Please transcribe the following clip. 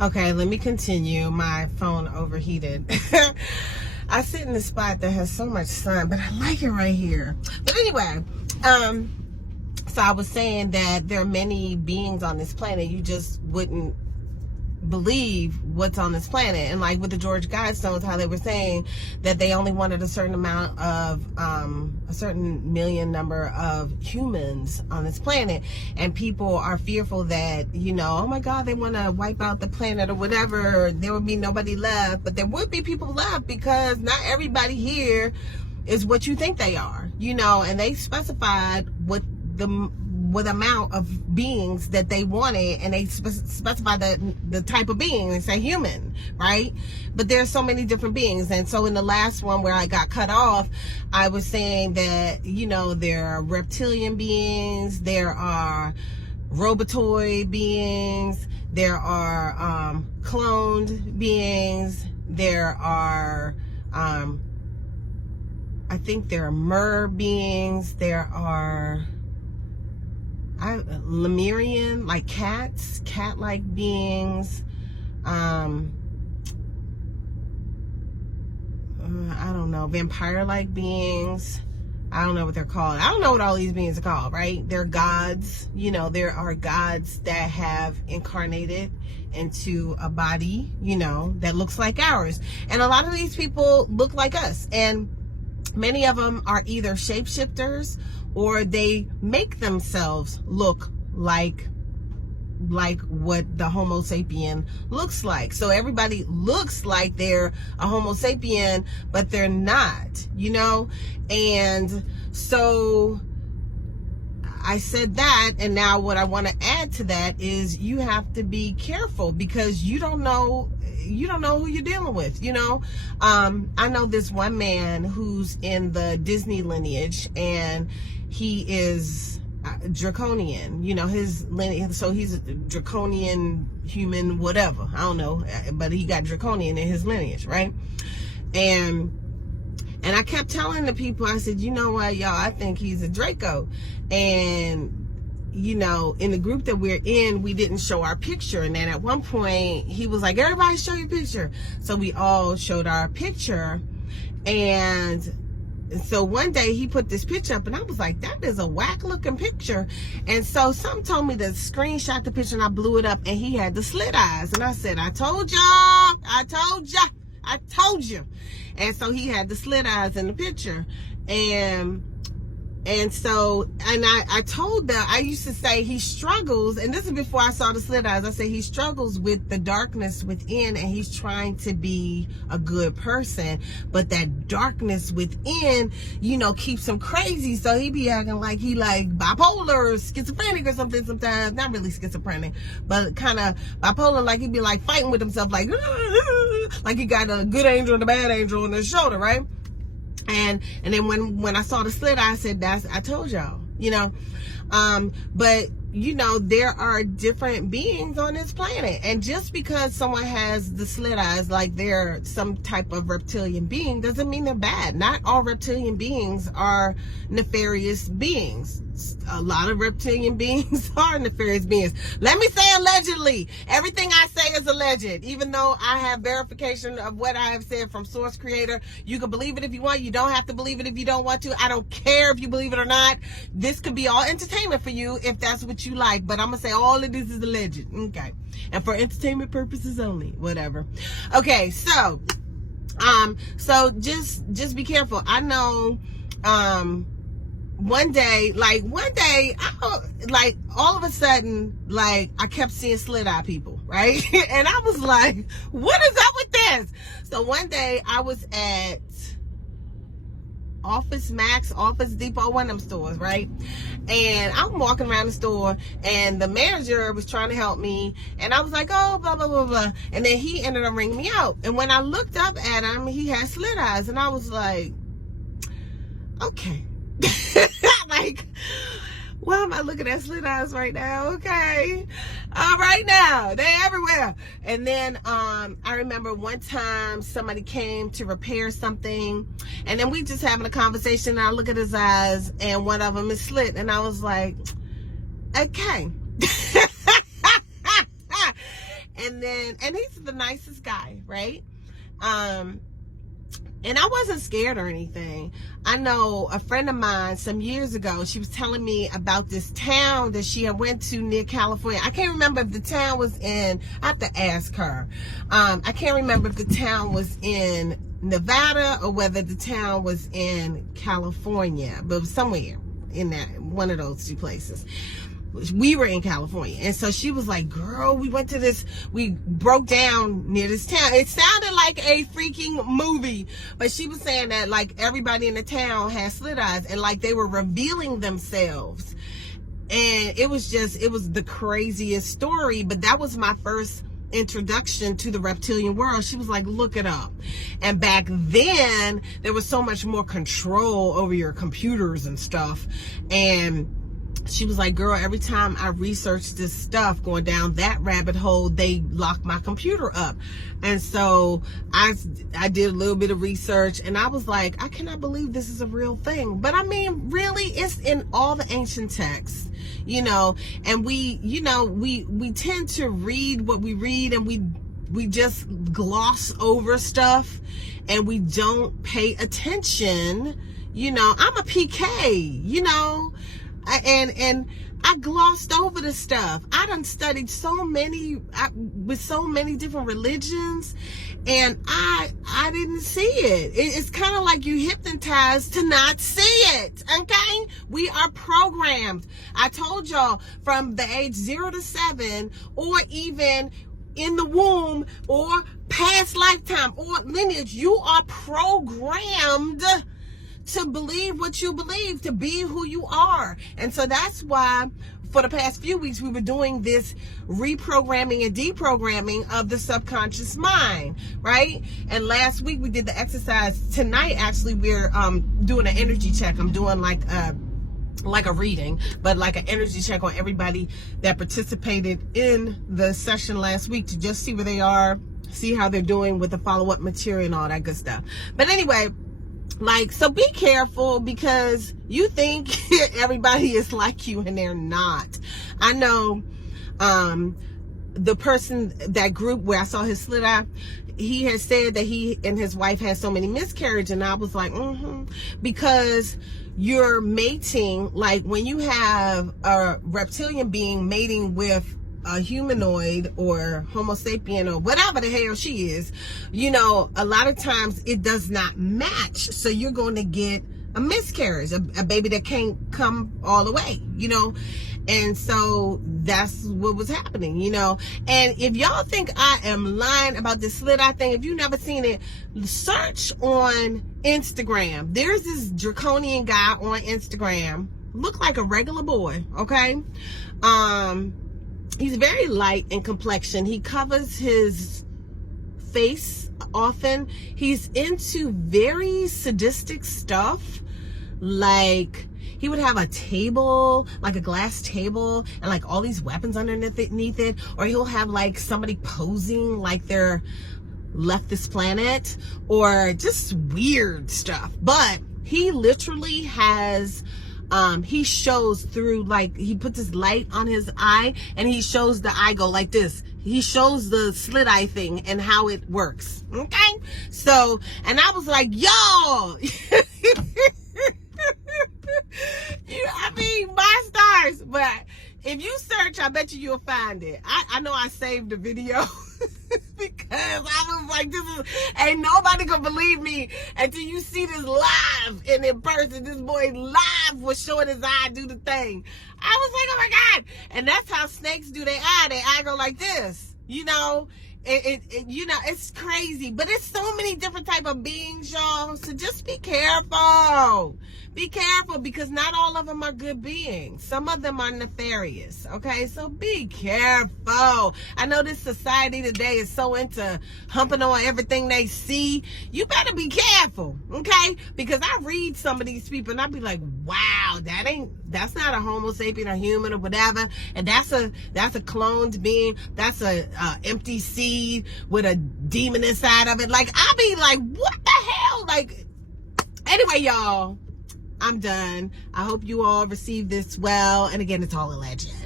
Okay, let me continue. My phone overheated. I sit in a spot that has so much sun, but I like it right here. But anyway, so I was saying that there are many beings on this planet. You just wouldn't believe what's on this planet. And like with the George Guidestones, how they were saying that they only wanted a certain amount of a certain million number of humans on this planet, and people are fearful that, you know, oh my god, they want to wipe out the planet or whatever, there would be nobody left. But there would be people left, because not everybody here is what you think they are, you know. And they specified what amount of beings that they wanted, and they specify the type of being. They say human, right? But there's so many different beings. And so in the last one where I got cut off, I was saying that, you know, there are reptilian beings, there are robotoid beings, there are cloned beings, there are I think there are mer beings, there are Lemurian, like cats, cat-like beings. I don't know, vampire-like beings. I don't know what they're called. I don't know what all these beings are called, right? They're gods. You know, there are gods that have incarnated into a body, you know, that looks like ours. And a lot of these people look like us. And many of them are either shapeshifters, or they make themselves look like what the Homo sapien looks like. So everybody looks like they're a Homo sapien, but they're not, you know. And so I said that, and now what I want to add to that is you have to be careful, because you don't know who you're dealing with, you know. I know this one man who's in the Disney lineage, and he is draconian, you know, his lineage. So he's a draconian human, whatever, I don't know, but he got draconian in his lineage, right? And I kept telling the people, I said, you know what, y'all, I think he's a Draco. And you know, in the group that we're in, we didn't show our picture. And then at one point he was like, everybody show your picture. So we all showed our picture. And so one day he put this picture up, and I was like, that is a whack looking picture. And so some told me to screenshot the picture, and I blew it up, and he had the slit eyes. And I said, I told you. And so he had the slit eyes in the picture. And so, and I told them, I used to say he struggles, and this is before I saw the slit eyes, I said he struggles with the darkness within, and he's trying to be a good person, but that darkness within, you know, keeps him crazy. So he be acting like he like bipolar or schizophrenic or something sometimes. Not really schizophrenic, but kind of bipolar, like he'd be like fighting with himself, like he got a good angel and a bad angel on his shoulder, right? And then when I saw the slit eye, I said, I told y'all, you know. But you know, there are different beings on this planet, and just because someone has the slit eyes, like they're some type of reptilian being, doesn't mean they're bad. Not all reptilian beings are nefarious beings. A lot of reptilian beings are nefarious beings. Let me say allegedly. Everything I say is alleged, even though I have verification of what I have said from source creator. You can believe it if you want. You don't have to believe it if you don't want to. I don't care if you believe it or not. This could be all entertainment for you if that's what you like, but I'm gonna say all of this is alleged, okay, and for entertainment purposes only, whatever. Okay, so just be careful. I know one day, like all of a sudden, like I kept seeing slit eye people, right? And I was like, what is up with this? So one day I was at Office Max, Office Depot, one of them stores, right? And I'm walking around the store, and the manager was trying to help me, and I was like, oh, blah, blah, blah, blah. And then he ended up ringing me out. And when I looked up at him, he had slit eyes, and I was like, okay. Like, why am I looking at slit eyes right now? Okay. Right now, they're everywhere. And then I remember one time somebody came to repair something, and then we just having a conversation, and I look at his eyes, and one of them is slit, and I was like, okay. And he's the nicest guy, right? And I wasn't scared or anything. I know a friend of mine some years ago, she was telling me about this town that she had went to near California. I can't remember if the town was I have to ask her. I can't remember if the town was in Nevada or whether the town was in California, but it was somewhere in that one of those two places. We were in California, and so she was like, girl, we broke down near this town. It sounded like a freaking movie, but she was saying that like everybody in the town had slit eyes, and like they were revealing themselves, and it was the craziest story. But that was my first introduction to the reptilian world. She was like, look it up. And back then there was so much more control over your computers and stuff, and she was like, girl, every time I research this stuff, going down that rabbit hole, they lock my computer up. And so I did a little bit of research, and I was like, I cannot believe this is a real thing. But I mean, really, it's in all the ancient texts, and we tend to read what we read, and we just gloss over stuff, and we don't pay attention. I'm a PK, and I glossed over the stuff. I done studied with so many different religions, and I didn't see it. It's kind of like you hypnotized to not see it, okay? We are programmed. I told y'all, from the age 0 to 7, or even in the womb, or past lifetime, or lineage, you are programmed to believe what you believe, to be who you are. And so that's why for the past few weeks we were doing this reprogramming and deprogramming of the subconscious mind, right? And last week we did the exercise. Tonight actually we're doing an energy check. I'm doing like a reading, but like an energy check on everybody that participated in the session last week, to just see where they are, see how they're doing with the follow-up material and all that good stuff. But anyway, so be careful, because you think everybody is like you and they're not. I know the person, that group where I saw his slit eye, he had said that he and his wife had so many miscarriages, and I was like, because you're mating, like when you have a reptilian being mating with a humanoid or Homo sapien or whatever the hell she is, a lot of times it does not match. So you're going to get a miscarriage, a baby that can't come all the way, And so that's what was happening, And if y'all think I am lying about this slit eye thing, if you've never seen it, search on Instagram. There's this draconian guy on Instagram, look like a regular boy, okay? He's very light in complexion. He covers his face often. He's into very sadistic stuff. Like, he would have a table, like a glass table, and like all these weapons underneath it. Or he'll have like somebody posing like they're left this planet, or just weird stuff. But he literally has he shows through, like, he puts his light on his eye, and he shows the eye go like this. He shows the slit eye thing and how it works, okay? So, and I was like, y'all, I mean, my stars. But if you search, I bet you'll find it. I know I saved the video because I was like, ain't nobody gonna believe me until you see this live and in person. This boy live was showing his eye do the thing. I was like, oh my God. And that's how snakes do their eye. Their eye go like this, it's crazy. But it's so many different type of beings, y'all. So just be careful. Be careful, because not all of them are good beings. Some of them are nefarious, okay? So be careful. I know this society today is so into humping on everything they see. You better be careful, okay? Because I read some of these people and I be like, wow, that's not a Homo sapien or human or whatever. And that's a cloned being. That's a empty seed with a demon inside of it. Like, I be like, what the hell? Like, anyway, y'all, I'm done. I hope you all receive this well. And again, it's all a legend.